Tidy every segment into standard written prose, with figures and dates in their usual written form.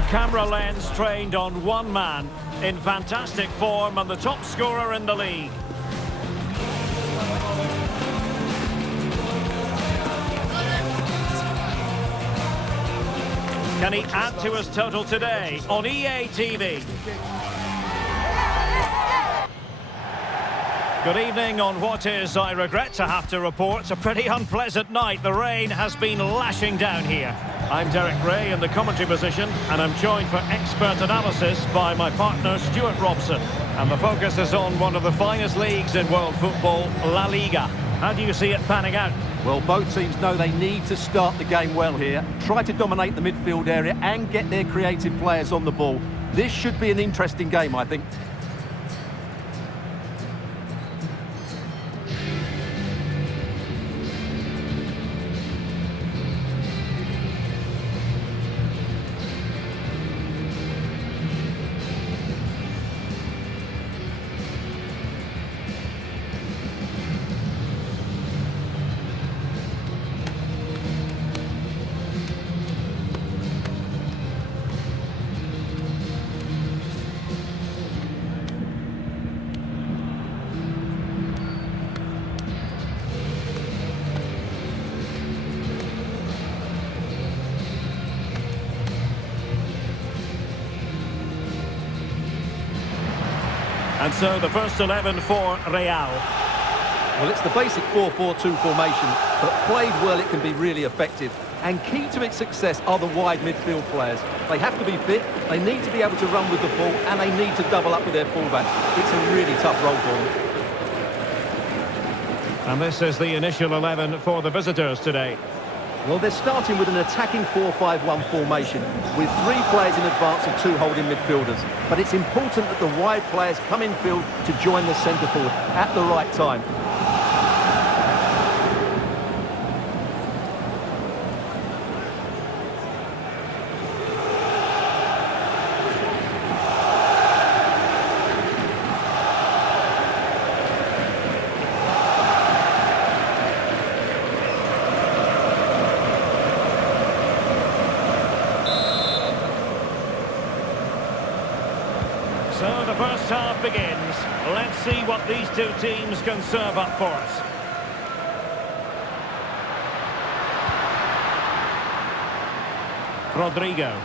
Our camera lens trained on one man, in fantastic form and the top scorer in the league. Can he add to his total today on EA TV? Good evening on what is, I regret to have to report, a pretty unpleasant night. The rain has been lashing down here. I'm Derek Ray in the commentary position, and I'm joined for expert analysis by my partner Stuart Robson. And the focus is on one of the finest leagues in world football, La Liga. How do you see it panning out? Well, both teams know they need to start the game well here, try to dominate the midfield area and get their creative players on the ball. This should be an interesting game, I think. And so the first 11 for Real. Well, it's the basic 4-4-2 formation, but played well it can be really effective. And key to its success are the wide midfield players. They have to be fit, they need to be able to run with the ball, and they need to double up with their fullbacks. It's a really tough role for them. And this is the initial 11 for the visitors today. Well, they're starting with an attacking 4-5-1 formation, with 3 players in advance and 2 holding midfielders. But it's important that the wide players come in field to join the centre forward at the right time. So the first half begins. Let's see what these two teams can serve up for us. Rodrigo.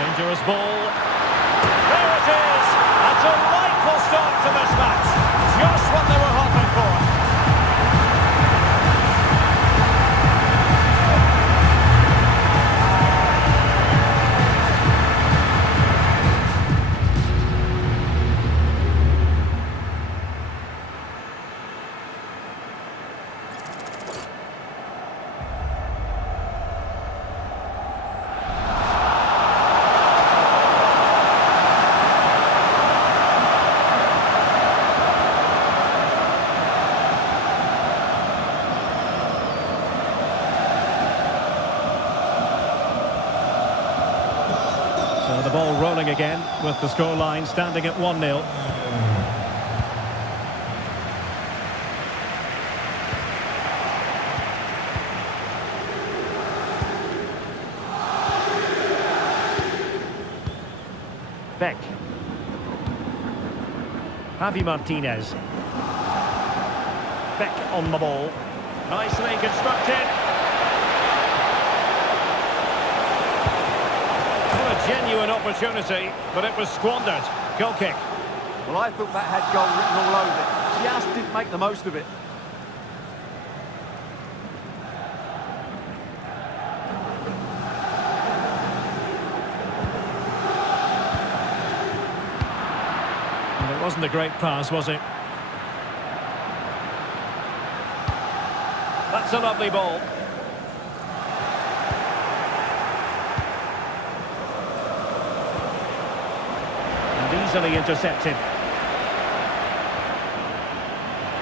Dangerous ball. There it is! A delightful start to this match. Just what they were hoping for. So the ball rolling again with the scoreline standing at 1-0. Beck. Javi Martinez. Beck on the ball. Nicely constructed. Genuine opportunity, but it was squandered. Goal kick. Well, I thought that had goal written all over it. Just didn't make the most of it. And it wasn't a great pass, was it? That's a lovely ball. Easily intercepted.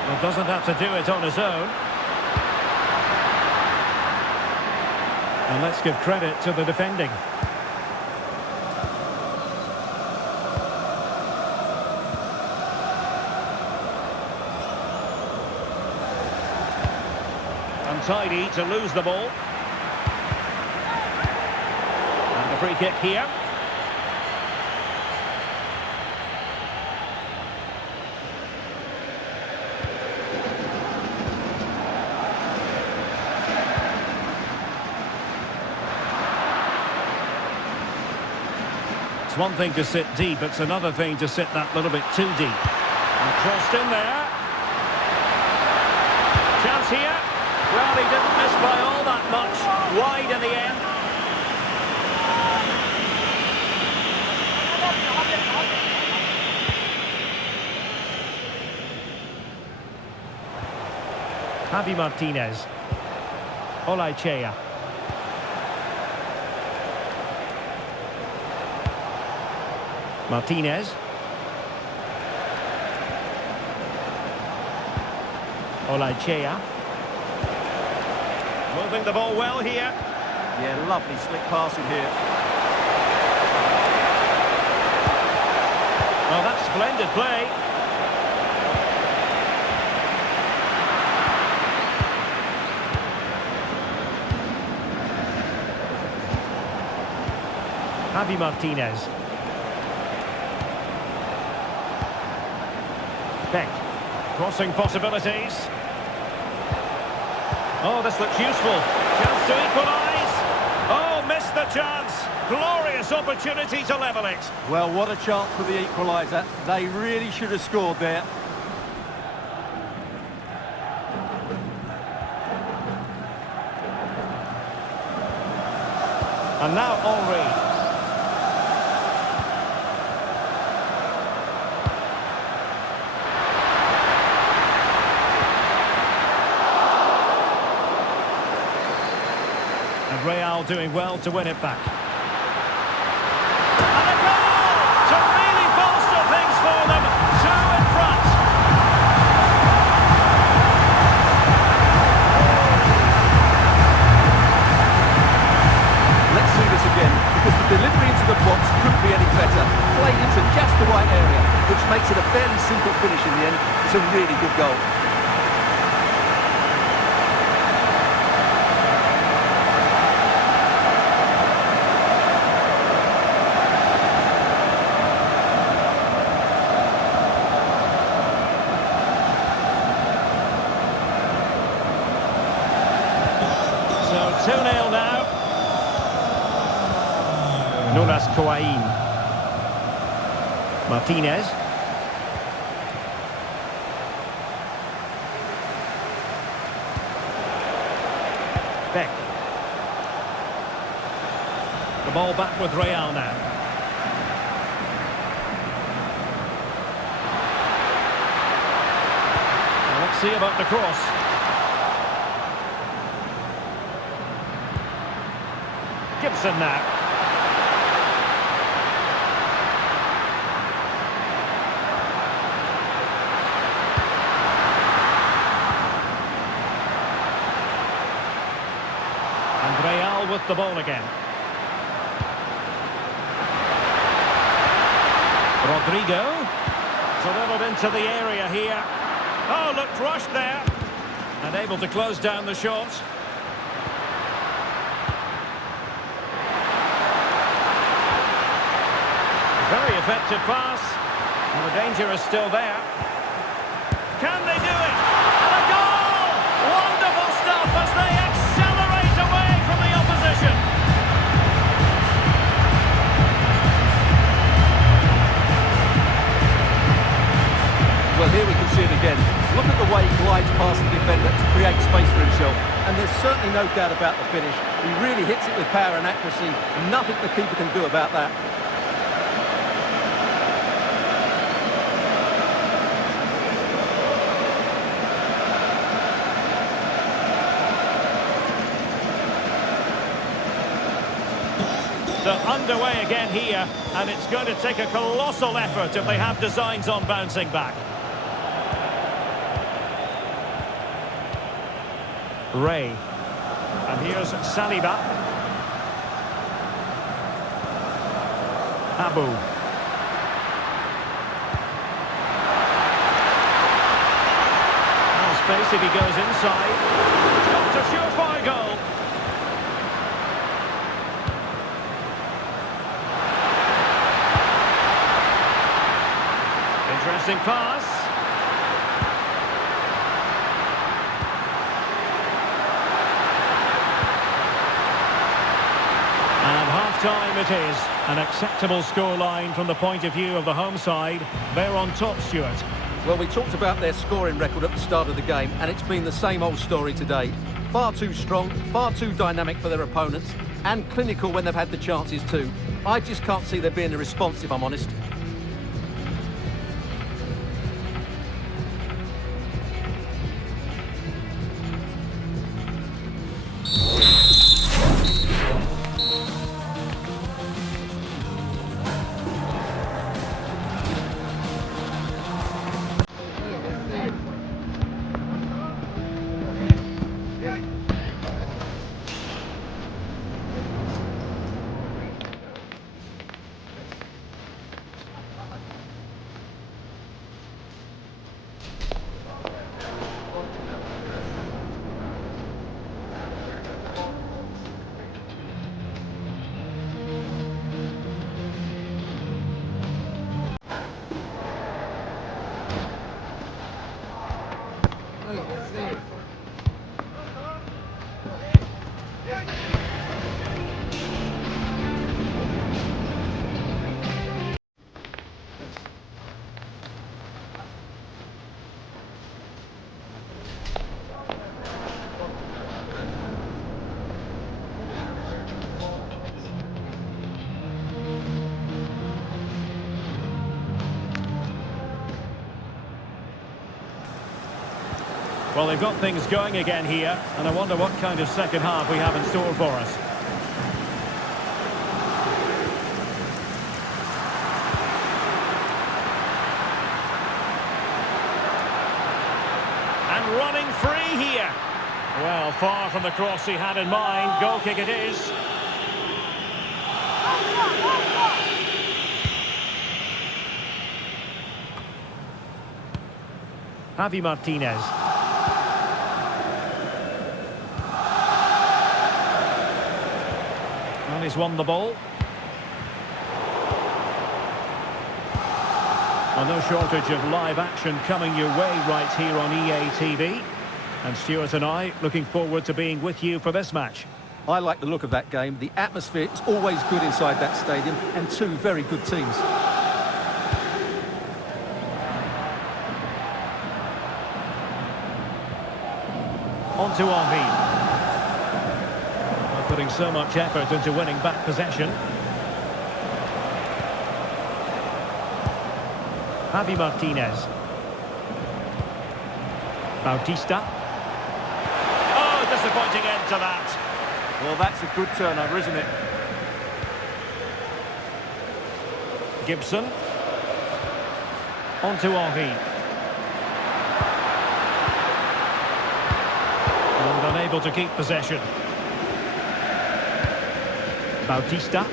Well, doesn't have to do it on his own. And let's give credit to the defending. Untidy to lose the ball. A free kick here. It's one thing to sit deep, it's another thing to sit that little bit too deep. And crossed in there. Chance here. Well, he didn't miss by all that much. Wide in the end. Javi Martinez. Olaichea. Martinez. Olaichea. Moving the ball well here. Yeah, lovely slick passing here. Well, that's splendid play. Javi Martinez. Beck. Crossing possibilities. Oh, this looks useful. Chance to equalise. Oh, missed the chance. Glorious opportunity to level it. Well, what a chance for the equaliser. They really should have scored there. And now Henry. And Real doing well to win it back. And a goal to really bolster things for them. 2 in front. Let's see this again, because the delivery into the box couldn't be any better. Played into just the right area, which makes it a fairly simple finish in the end. It's a really good goal. So 2-0 now. Nulas Coain. Martinez. Beck. The ball back with Real now. Well, let's see about the cross. Gibson now. And Real with the ball again. Rodrigo. Delivered into the area here. Oh, looked rushed there. And able to close down the shot. Very effective pass. And the danger is still there. Can they do it? And a goal! Wonderful stuff as they accelerate away from the opposition. Well, here we can see it again. Look at the way he glides past the defender to create space for himself. And there's certainly no doubt about the finish. He really hits it with power and accuracy. Nothing the keeper can do about that. So underway again here, and it's going to take a colossal effort if they have designs on bouncing back. Ray. And here's Saliba. Abu. Now space if he goes inside. Got a surefire goal. Promising pass. And half-time it is. An acceptable scoreline from the point of view of the home side. They're on top, Stuart. Well, we talked about their scoring record at the start of the game, and it's been the same old story today. Far too strong, far too dynamic for their opponents, and clinical when they've had the chances too. I just can't see there being a response, if I'm honest. Well, they've got things going again here, and I wonder what kind of second half we have in store for us. And running free here. Well, far from the cross he had in mind. Goal kick it is. Javi Martinez. And he's won the ball. Well, no shortage of live action coming your way right here on EA TV. And Stuart and I looking forward to being with you for this match. I like the look of that game. The atmosphere is always good inside that stadium, and two very good teams. On to Henry. Putting so much effort into winning back possession. Javi Martinez. Bautista. Oh, disappointing end to that. Well, that's a good turnover, isn't it? Gibson. On to Henry. And unable to keep possession. Bautista.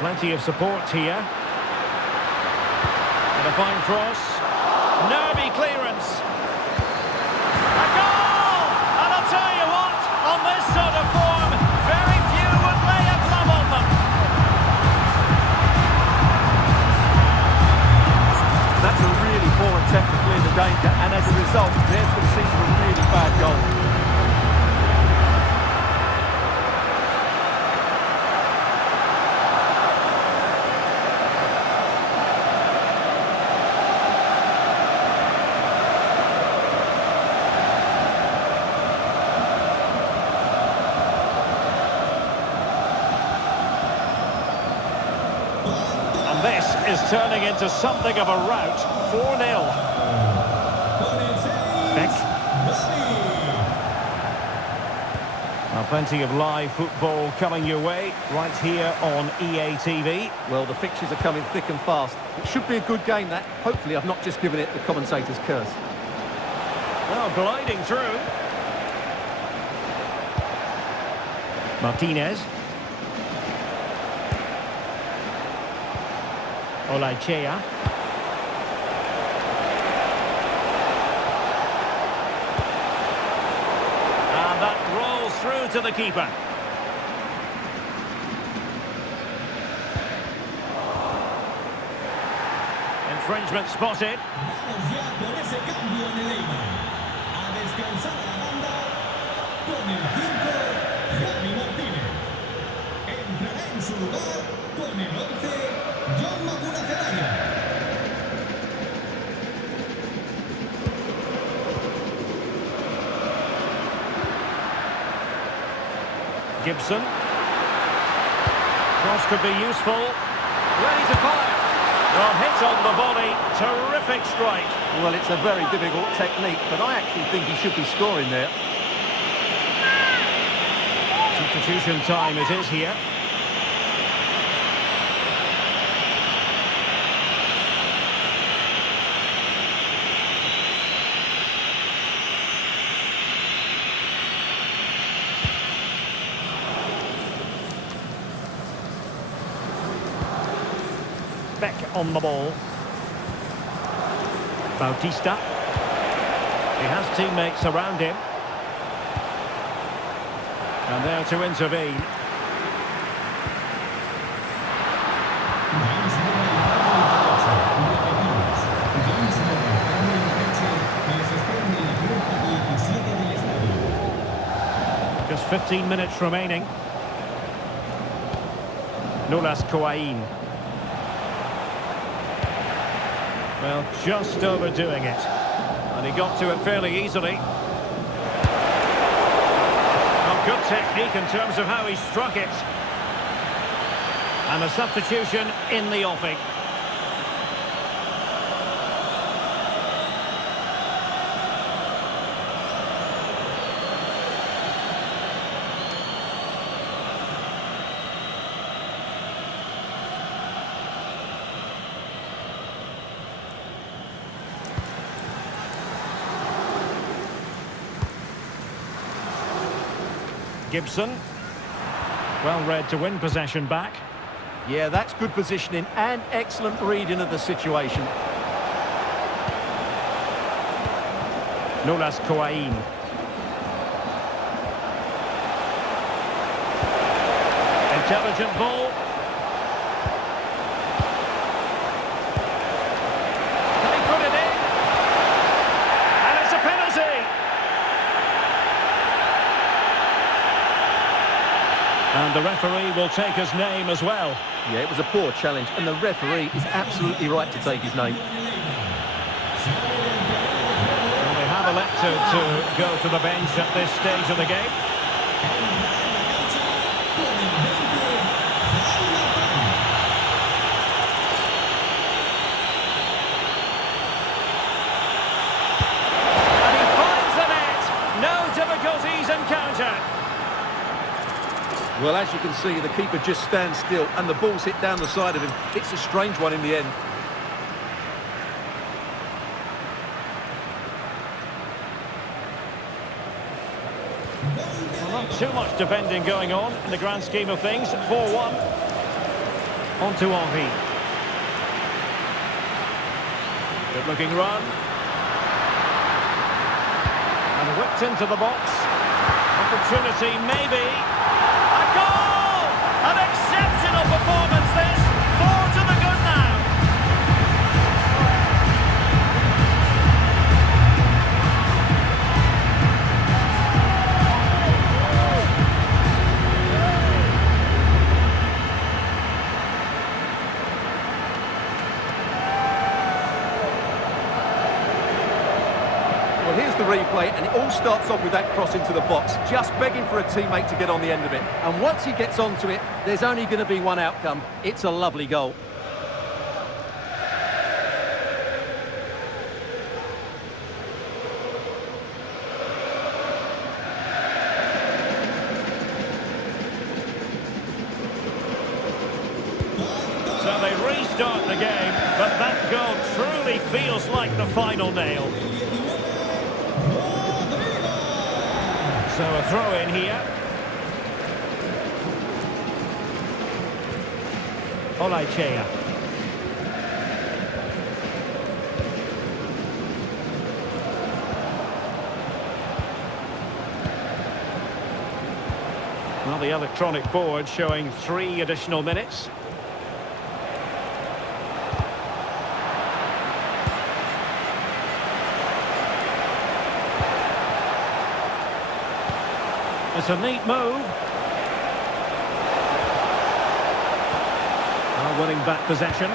Plenty of support here. And a fine cross. Nervy clearance. A goal! And I'll tell you what, on this sort of form, very few would lay a glove on them. That's a really poor attempt to clear the danger, and as a result, they've conceded a really bad goal. And this is turning into something of a rout. 4-0. Beck. Now, plenty of live football coming your way right here on EA TV. Well, the fixtures are coming thick and fast. It should be a good game, that. Hopefully, I've not just given it the commentator's curse. Well, gliding through. Martinez. Olaichea. And that rolls through to the keeper. infringement spotted. Vamos ya con ese cambio en el Eibar. A descansar a la banda con el 5, Javi Martínez. Entrará en su lugar con el 11, John Maguna Zelaya. Gibson. Cross could be useful. Ready to fire. Well, hit on the body. Terrific strike. Well, it's a very difficult technique, but I actually think he should be scoring there. Substitution time it is here. Beck on the ball. Bautista. He has teammates around him. And there to intervene. Just 15 minutes remaining. Nulas Coain. Well, just overdoing it. And he got to it fairly easily. Well, good technique in terms of how he struck it. And a substitution in the offing. Gibson. Well read to win possession back. Yeah, that's good positioning and excellent reading of the situation. Nulas Coain. Intelligent ball. Can he put it in? And it's a penalty! And the referee will take his name as well. Yeah, it was a poor challenge, and the referee is absolutely right to take his name. Well, they have elected to go to the bench at this stage of the game. And he finds the net. No difficulties encountered. Well, as you can see, the keeper just stands still and the ball's hit down the side of him. It's a strange one in the end. Well, not too much defending going on in the grand scheme of things. 4-1. On to Henry. Good looking run. And whipped into the box. Opportunity maybe. A goal! An exceptional performance this. 4 to the good now. Well, here's the replay, and it all starts off with that cross into the box, just begging for a teammate to get on the end of it. And once he gets onto it, there's only going to be one outcome. It's a lovely goal. So they restart the game, but that goal truly feels like the final nail. So a throw in here. Olaichea. Well, the electronic board showing 3 additional minutes. It's a neat move. Winning back possession.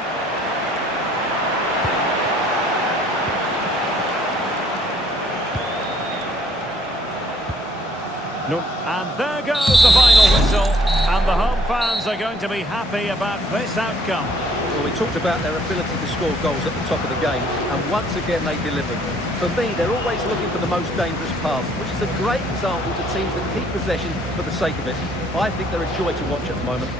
No. And there goes the final whistle. And the home fans are going to be happy about this outcome. Well, we talked about their ability to score goals at the top of the game, and once again they delivered. For me, they're always looking for the most dangerous pass, which is a great example to teams that keep possession for the sake of it. I think they're a joy to watch at the moment.